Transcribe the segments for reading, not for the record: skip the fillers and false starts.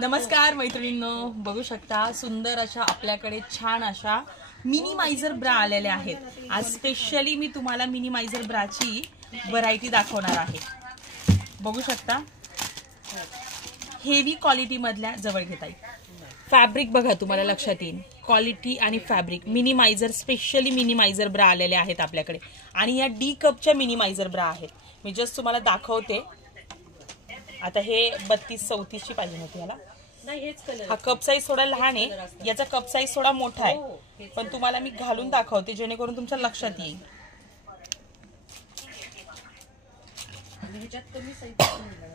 नमस्कार मैत्रिणींनो, बघू शकता सुंदर अशा आपल्याकडे छान अशा मिनिमायझर ब्रा आलेल्या आहेत। आज स्पेशली मी तुम्हाला मिनिमायझर ब्राची व्हरायटी दाखवणार आहे। बघू शकता हेवी क्वालिटी मधल्या जवळ घेता येईल। फॅब्रिक बघा, तुम्हाला लक्षात येईल क्वालिटी आणि fabric. Minimiser specially minimiser bra आलेले आहेत आपल्याकडे आणि या डी कपच्या मिनिमायझर ब्रा आहेत। मी जस्ट तुम्हाला दाखवते। आता हे 32-34 ची पाहिजे होती याला। हा कप साइज थोडा लहान आहे, याचा कप साइज थोडा मोठा आहे, पण तुम्हाला मी घालून दाखवते जेणेकरून तुमच्या लक्षात येईल।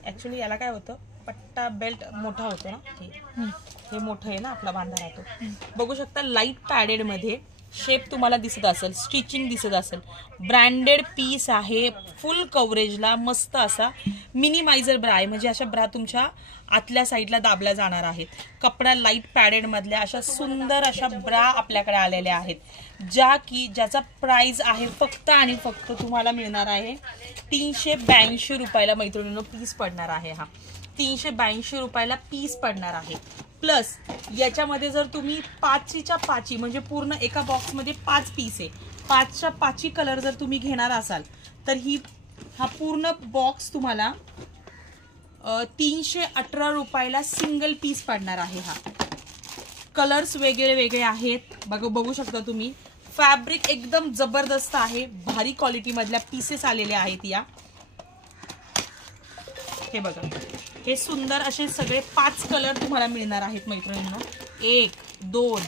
ऍक्च्युली याला काय होतं, पट्टा बेल्ट मोठा होतो ना, हे मोठं आहे ना आपला बांधा राहतो। बघू शकता लाईट पॅडेड मध्ये शेप तुम्हाला दिसत असेल, स्टिचिंग दिसत असेल, ब्रँडेड पीस आहे, फुल कव्हरेजला मस्त असा मिनिमायझर ब्रा आहे। म्हणजे अशा ब्रा तुमच्या आतल्या साईडला दाबल्या जाणार आहेत। कपडा लाईट पॅडेड मधल्या अशा सुंदर अशा ब्रा आपल्याकडे आलेल्या आहेत, ज्याचा प्राइस आहे फक्त आणि फक्त तुम्हाला मिळणार आहे 382 रुपयाला। मैत्रिणींनो पीस पडणार आहे, हा 382 रुपयाला पीस पडणार आहे। प्लस याच्यामध्ये जर तुम्ही 5च्या 5 म्हणजे पूर्ण एका बॉक्स मध्ये 5 पीस आहे, 5च्या 5 कलर जर तुम्ही घेणार असाल तर हा पूर्ण बॉक्स तुम्हाला 318 रुपयाला सिंगल पीस पडणार आहे। हा कलर्स वेगळे वेगळे आहेत, बघू शकता तुम्ही। फॅब्रिक एकदम जबरदस्त आहे, भारी क्वालिटी मधल्या पीसेस आलेले आहेत। या हे बघा, हे सुंदर असे सगळे 5 कलर तुम्हाला मिळणार आहेत मैत्रिणींनो। 1 2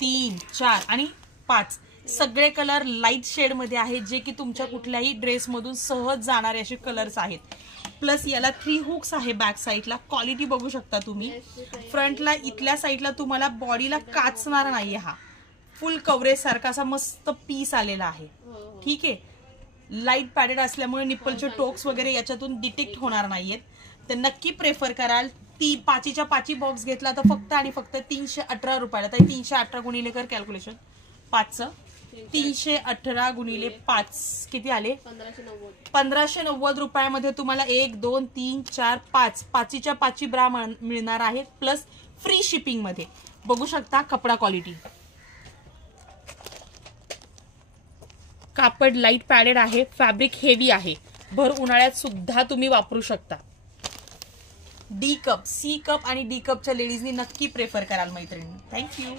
3 4 आणि 5 सगळे कलर लाईट शेड मध्ये आहेत, जे की तुमच्या कुठल्याही ड्रेस मधून सहज जाणारे असे कलर्स आहेत। प्लस याला 3 हुक्स आहे बॅक साईडला। क्वालिटी बघू शकता तुम्ही। फ्रंटला इथल्या साईडला तुम्हाला बॉडीला काचणार नाहीये, हा फुल कव्हरेज सारखा असा मस्त पीस आलेला आहे। ठीक आहे, लाईट पॅडेड असल्यामुळे निप्पलचे टोक्स वगैरे याच्यातून डिटेक्ट होणार नाहीयेत, तर नक्की प्रेफर कराल। 5च्या 5 बॉक्स घेतला तर फक्त आणि फक्त 318 रुपयाला। तर 318 गुणिले कर कॅल्क्युलेशन, 5चं 318 गुणिले 5 किती आले, 1590 रुपयामध्ये तुम्हाला 1 2 3 4 5 5च्या 5 ब्रा मिळणार आहेत, प्लस फ्री शिपिंग मध्ये। बघू शकता कपडा क्वालिटी, कापड लाईट पॅडेड आहे, फॅब्रिक हेवी आहे, भर उन्हाळ्यात सुद्धा तुम्ही वापरू शकता। डी कप, सी कप आणि डी कपच्या लेडीजनी नक्की प्रेफर कराल मैत्रिणी। थँक्यू।